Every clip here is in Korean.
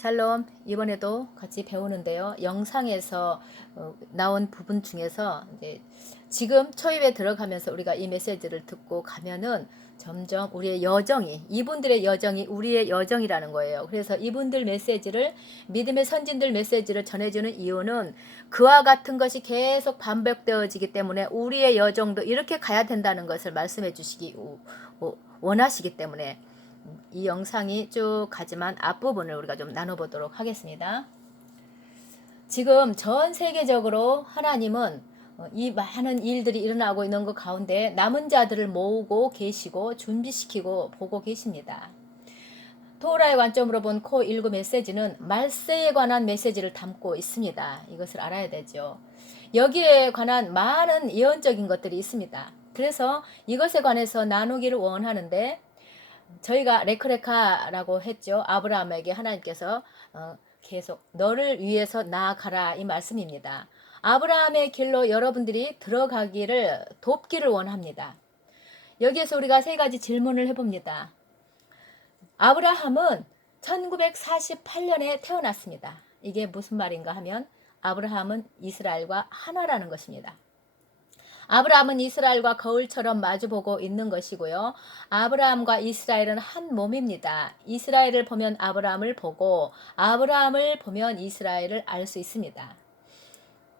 샬롬, 이번에도 같이 배우는데요. 영상에서 나온 부분 중에서 이제 지금 초입에 들어가면서 우리가 이 메시지를 듣고 가면은 점점 우리의 여정이, 이분들의 여정이 우리의 여정이라는 거예요. 그래서 이분들 메시지를, 믿음의 선진들 메시지를 전해주는 이유는 그와 같은 것이 계속 반복되어지기 때문에 우리의 여정도 이렇게 가야 된다는 것을 말씀해 주시기 원하시기 때문에 이 영상이 쭉 가지만 앞부분을 우리가 좀 나눠보도록 하겠습니다. 지금 전 세계적으로 하나님은 이 많은 일들이 일어나고 있는 것 가운데 남은 자들을 모으고 계시고 준비시키고 보고 계십니다. 토라의 관점으로 본 코19 메시지는 말세에 관한 메시지를 담고 있습니다. 이것을 알아야 되죠. 여기에 관한 많은 예언적인 것들이 있습니다. 그래서 이것에 관해서 나누기를 원하는데 저희가 레크레카라고 했죠. 아브라함에게 하나님께서 계속 너를 위해서 나아가라 이 말씀입니다. 아브라함의 길로 여러분들이 들어가기를 돕기를 원합니다. 여기에서 우리가 세 가지 질문을 해봅니다. 아브라함은 1948년에 태어났습니다. 이게 무슨 말인가 하면 아브라함은 이스라엘과 하나라는 것입니다. 아브라함은 이스라엘과 거울처럼 마주보고 있는 것이고요. 아브라함과 이스라엘은 한 몸입니다. 이스라엘을 보면 아브라함을 보고 아브라함을 보면 이스라엘을 알 수 있습니다.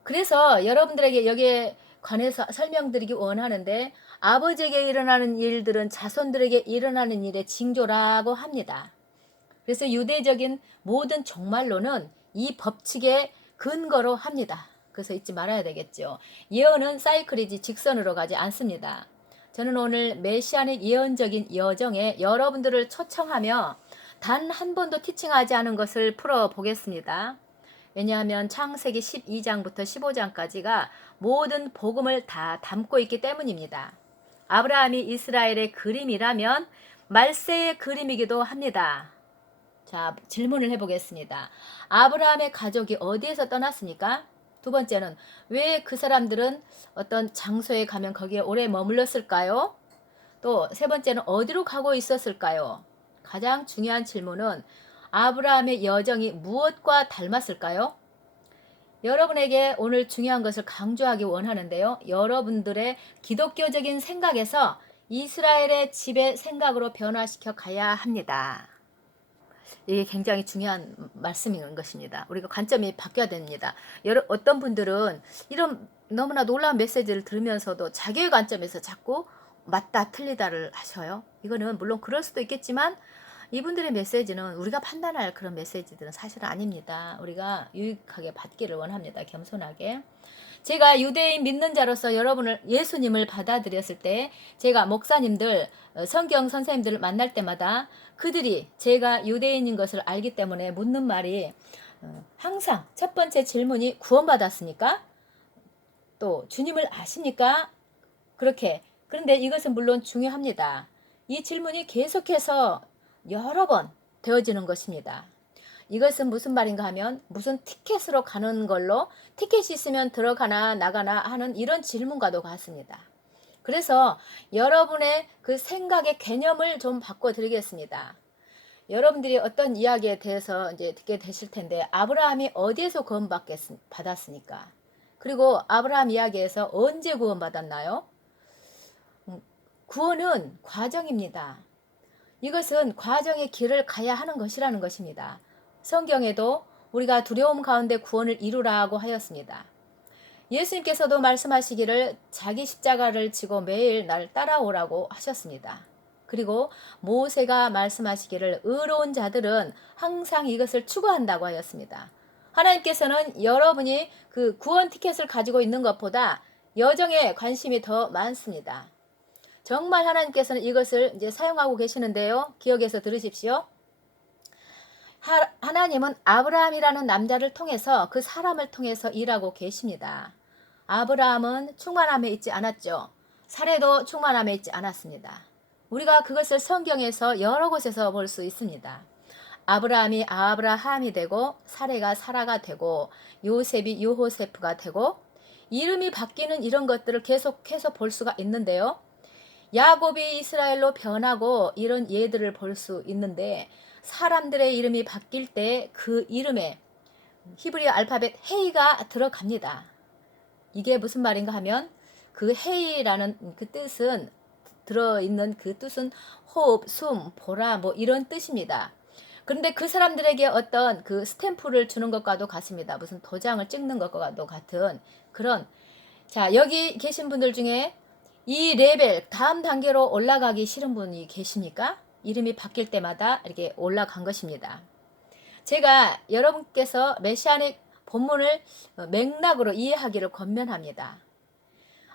그래서 여러분들에게 여기에 관해서 설명드리기 원하는데 아버지에게 일어나는 일들은 자손들에게 일어나는 일의 징조라고 합니다. 그래서 유대적인 모든 종말론은 이 법칙의 근거로 합니다. 그래서 잊지 말아야 되겠죠. 예언은 사이클이지 직선으로 가지 않습니다. 저는 오늘 메시아닉 예언적인 여정에 여러분들을 초청하며 단 한 번도 티칭하지 않은 것을 풀어보겠습니다. 왜냐하면 창세기 12장부터 15장까지가 모든 복음을 다 담고 있기 때문입니다. 아브라함이 이스라엘의 그림이라면 말세의 그림이기도 합니다. 자, 질문을 해보겠습니다. 아브라함의 가족이 어디에서 떠났습니까? 두 번째는 왜 그 사람들은 어떤 장소에 가면 거기에 오래 머물렀을까요? 또 세 번째는 어디로 가고 있었을까요? 가장 중요한 질문은 아브라함의 여정이 무엇과 닮았을까요? 여러분에게 오늘 중요한 것을 강조하기 원하는데요. 여러분들의 기독교적인 생각에서 이스라엘의 집의 생각으로 변화시켜 가야 합니다. 이게 굉장히 중요한 말씀인 것입니다. 우리가 관점이 바뀌어야 됩니다. 어떤 분들은 이런 너무나 놀라운 메시지를 들으면서도 자기의 관점에서 자꾸 맞다 틀리다를 하셔요. 이거는 물론 그럴 수도 있겠지만 이분들의 메시지는 우리가 판단할 그런 메시지들은 사실은 아닙니다. 우리가 유익하게 받기를 원합니다. 겸손하게. 제가 유대인 믿는 자로서 여러분을 예수님을 받아들였을 때 제가 목사님들, 성경 선생님들을 만날 때마다 그들이 제가 유대인인 것을 알기 때문에 묻는 말이 항상 첫 번째 질문이 구원받았습니까? 또 주님을 아십니까? 그렇게. 그런데 이것은 물론 중요합니다. 이 질문이 계속해서 여러 번 되어지는 것입니다. 이것은 무슨 말인가 하면 무슨 티켓으로 가는 걸로 티켓이 있으면 들어가나 나가나 하는 이런 질문과도 같습니다. 그래서 여러분의 그 생각의 개념을 좀 바꿔드리겠습니다. 여러분들이 어떤 이야기에 대해서 이제 듣게 되실 텐데 아브라함이 어디에서 구원받았습니까? 그리고 아브라함 이야기에서 언제 구원받았나요? 구원은 과정입니다. 이것은 과정의 길을 가야 하는 것이라는 것입니다. 성경에도 우리가 두려움 가운데 구원을 이루라고 하였습니다. 예수님께서도 말씀하시기를 자기 십자가를 지고 매일 날 따라오라고 하셨습니다. 그리고 모세가 말씀하시기를 의로운 자들은 항상 이것을 추구한다고 하였습니다. 하나님께서는 여러분이 그 구원 티켓을 가지고 있는 것보다 여정에 관심이 더 많습니다. 정말 하나님께서는 이것을 이제 사용하고 계시는데요. 기억해서 들으십시오. 하나님은 아브라함이라는 남자를 통해서 그 사람을 통해서 일하고 계십니다. 아브라함은 충만함에 있지 않았죠. 사례도 충만함에 있지 않았습니다. 우리가 그것을 성경에서 여러 곳에서 볼 수 있습니다. 아브라함이 아브라함이 되고 사례가 사라가 되고 요셉이 요호세프가 되고 이름이 바뀌는 이런 것들을 계속해서 볼 수가 있는데요. 야곱이 이스라엘로 변하고 이런 예들을 볼 수 있는데 사람들의 이름이 바뀔 때 그 이름에 히브리 알파벳 헤이가 들어갑니다. 이게 무슨 말인가 하면 그 헤이라는 그 뜻은 들어있는 그 뜻은 호흡, 숨, 보라 뭐 이런 뜻입니다. 그런데 그 사람들에게 어떤 그 스탬프를 주는 것과도 같습니다. 무슨 도장을 찍는 것과도 같은 그런. 자, 여기 계신 분들 중에 이 레벨 다음 단계로 올라가기 싫은 분이 계십니까? 이름이 바뀔 때마다 이렇게 올라간 것입니다. 제가 여러분께서 메시아닉 본문을 맥락으로 이해하기를 권면합니다.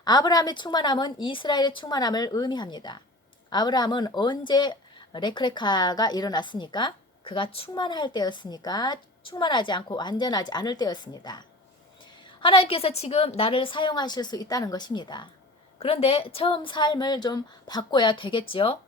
아브라함의 충만함은 이스라엘의 충만함을 의미합니다. 아브라함은 언제 레크레카가 일어났습니까? 그가 충만할 때였으니까 충만하지 않고 완전하지 않을 때였습니다. 하나님께서 지금 나를 사용하실 수 있다는 것입니다. 그런데 처음 삶을 좀 바꿔야 되겠지요.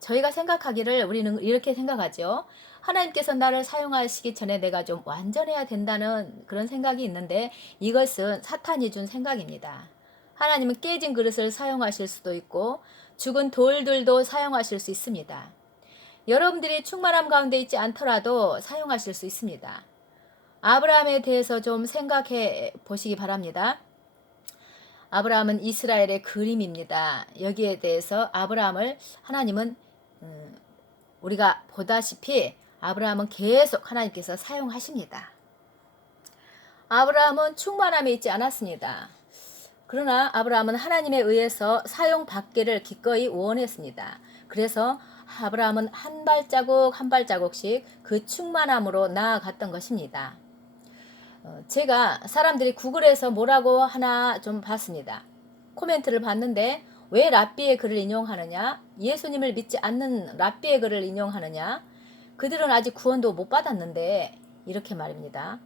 저희가 생각하기를 우리는 이렇게 생각하죠. 하나님께서 나를 사용하시기 전에 내가 좀 완전해야 된다는 그런 생각이 있는데 이것은 사탄이 준 생각입니다. 하나님은 깨진 그릇을 사용하실 수도 있고 죽은 돌들도 사용하실 수 있습니다. 여러분들이 충만함 가운데 있지 않더라도 사용하실 수 있습니다. 아브라함에 대해서 좀 생각해 보시기 바랍니다. 아브라함은 이스라엘의 그림입니다. 여기에 대해서 아브라함을 하나님은 우리가 보다시피 아브라함은 계속 하나님께서 사용하십니다. 아브라함은 충만함에 있지 않았습니다. 그러나 아브라함은 하나님에 의해서 사용받기를 기꺼이 원했습니다. 그래서 아브라함은 한 발자국 한 발자국씩 그 충만함으로 나아갔던 것입니다. 제가 사람들이 구글에서 뭐라고 하나 좀 봤습니다. 코멘트를 봤는데 왜 랍비의 글을 인용하느냐? 예수님을 믿지 않는 랍비의 글을 인용하느냐? 그들은 아직 구원도 못 받았는데 이렇게 말입니다.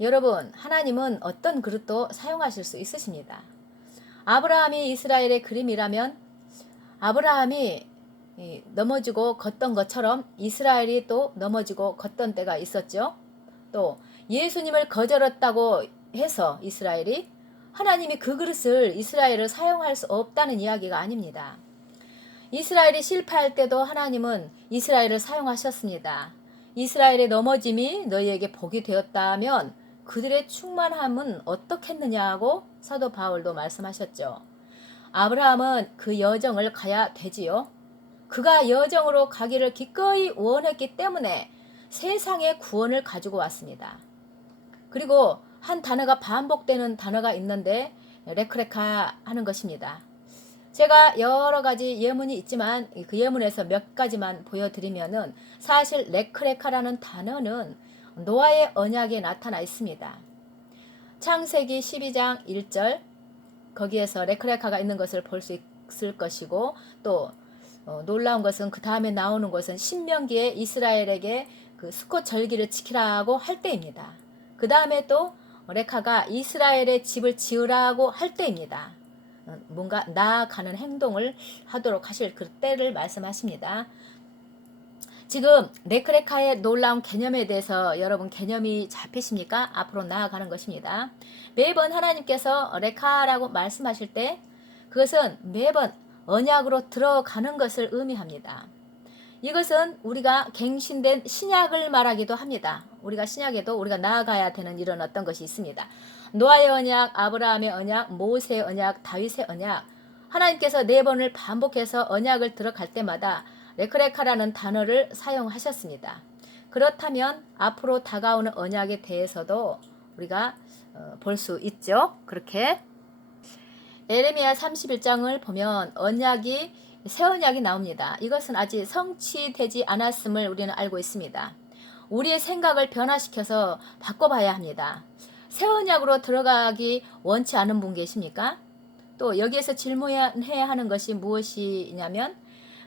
여러분, 하나님은 어떤 그릇도 사용하실 수 있으십니다. 아브라함이 이스라엘의 그림이라면 아브라함이 넘어지고 걷던 것처럼 이스라엘이 또 넘어지고 걷던 때가 있었죠. 또 예수님을 거절했다고 해서 이스라엘이 하나님이 그 그릇을 이스라엘을 사용할 수 없다는 이야기가 아닙니다. 이스라엘이 실패할 때도 하나님은 이스라엘을 사용하셨습니다. 이스라엘의 넘어짐이 너희에게 복이 되었다면 그들의 충만함은 어떻겠느냐고 사도 바울도 말씀하셨죠. 아브라함은 그 여정을 가야 되지요. 그가 여정으로 가기를 기꺼이 원했기 때문에 세상의 구원을 가지고 왔습니다. 그리고 한 단어가 반복되는 단어가 있는데 레크레카 하는 것입니다. 제가 여러 가지 예문이 있지만 그 예문에서 몇 가지만 보여드리면은 사실 레크레카라는 단어는 노아의 언약에 나타나 있습니다. 창세기 12장 1절 거기에서 레크레카가 있는 것을 볼 수 있을 것이고 또 놀라운 것은 그 다음에 나오는 것은 신명기에 이스라엘에게 그 수꽃 절기를 지키라고 할 때입니다. 그 다음에 또 레카가 이스라엘의 집을 지으라고 할 때입니다. 뭔가 나아가는 행동을 하도록 하실 그 때를 말씀하십니다. 지금 레크레카의 놀라운 개념에 대해서 여러분 개념이 잡히십니까? 앞으로 나아가는 것입니다. 매번 하나님께서 레카라고 말씀하실 때 그것은 매번 언약으로 들어가는 것을 의미합니다. 이것은 우리가 갱신된 신약을 말하기도 합니다. 우리가 신약에도 우리가 나아가야 되는 이런 어떤 것이 있습니다. 노아의 언약, 아브라함의 언약, 모세의 언약, 다윗의 언약. 하나님께서 4번을 반복해서 언약을 들어갈 때마다 레크레카라는 단어를 사용하셨습니다. 그렇다면 앞으로 다가오는 언약에 대해서도 우리가 볼 수 있죠. 그렇게 에레미야 31장을 보면 언약이 새 언약이 나옵니다. 이것은 아직 성취되지 않았음을 우리는 알고 있습니다. 우리의 생각을 변화시켜서 바꿔봐야 합니다. 새 언약으로 들어가기 원치 않은 분 계십니까? 또 여기에서 질문해야 하는 것이 무엇이냐면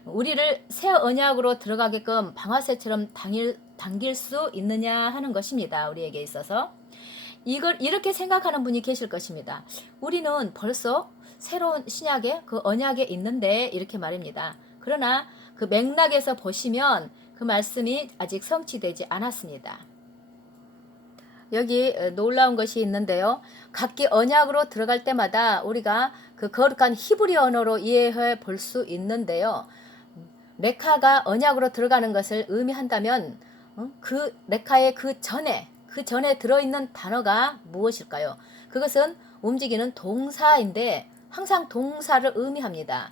우리를 새 언약으로 들어가게끔 방아쇠처럼 당길 수 있느냐 하는 것입니다. 우리에게 있어서. 이걸 이렇게 생각하는 분이 계실 것입니다. 우리는 벌써 새로운 신약의 그 언약에 있는데 이렇게 말입니다. 그러나 그 맥락에서 보시면 그 말씀이 아직 성취되지 않았습니다. 여기 놀라운 것이 있는데요. 각기 언약으로 들어갈 때마다 우리가 그 거룩한 히브리 언어로 이해해 볼 수 있는데요. 레카가 언약으로 들어가는 것을 의미한다면 그 레카의 그 전에 들어있는 단어가 무엇일까요? 그것은 움직이는 동사인데 항상 동사를 의미합니다.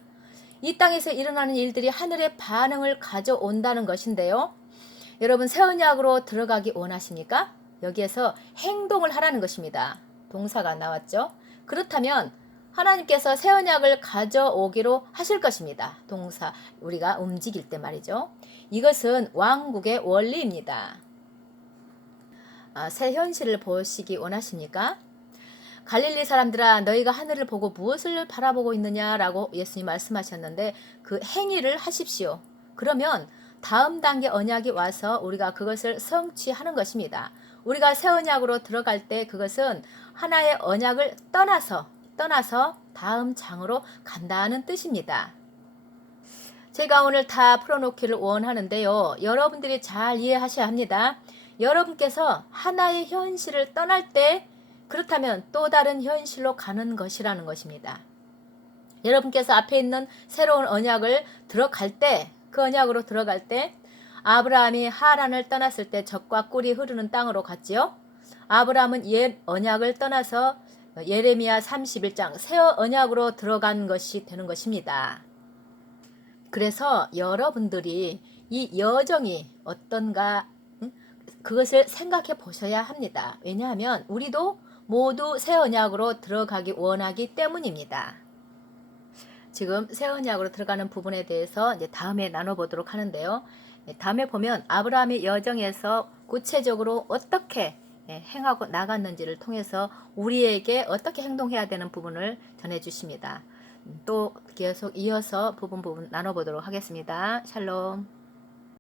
이 땅에서 일어나는 일들이 하늘의 반응을 가져온다는 것인데요. 여러분 새 언약으로 들어가기 원하십니까? 여기에서 행동을 하라는 것입니다. 동사가 나왔죠? 그렇다면 하나님께서 새 언약을 가져오기로 하실 것입니다. 동사 우리가 움직일 때 말이죠. 이것은 왕국의 원리입니다. 새 현실을 보시기 원하십니까? 갈릴리 사람들아 너희가 하늘을 보고 무엇을 바라보고 있느냐라고 예수님 말씀하셨는데 그 행위를 하십시오. 그러면 다음 단계 언약이 와서 우리가 그것을 성취하는 것입니다. 우리가 새 언약으로 들어갈 때 그것은 하나의 언약을 떠나서 다음 장으로 간다는 뜻입니다. 제가 오늘 다 풀어놓기를 원하는데요. 여러분들이 잘 이해하셔야 합니다. 여러분께서 하나의 현실을 떠날 때 그렇다면 또 다른 현실로 가는 것이라는 것입니다. 여러분께서 앞에 있는 새로운 언약을 들어갈 때, 그 언약으로 들어갈 때 아브라함이 하란을 떠났을 때 젖과 꿀이 흐르는 땅으로 갔지요. 아브라함은 옛 언약을 떠나서 예레미야 31장 새 언약으로 들어간 것이 되는 것입니다. 그래서 여러분들이 이 여정이 어떤가 그것을 생각해 보셔야 합니다. 왜냐하면 우리도 모두 새 언약으로 들어가기 원하기 때문입니다. 지금 새 언약으로 들어가는 부분에 대해서 이제 다음에 나눠보도록 하는데요. 다음에 보면 아브라함의 여정에서 구체적으로 어떻게 행하고 나갔는지를 통해서 우리에게 어떻게 행동해야 되는 부분을 전해주십니다. 또 계속 이어서 부분 나눠보도록 하겠습니다. 샬롬.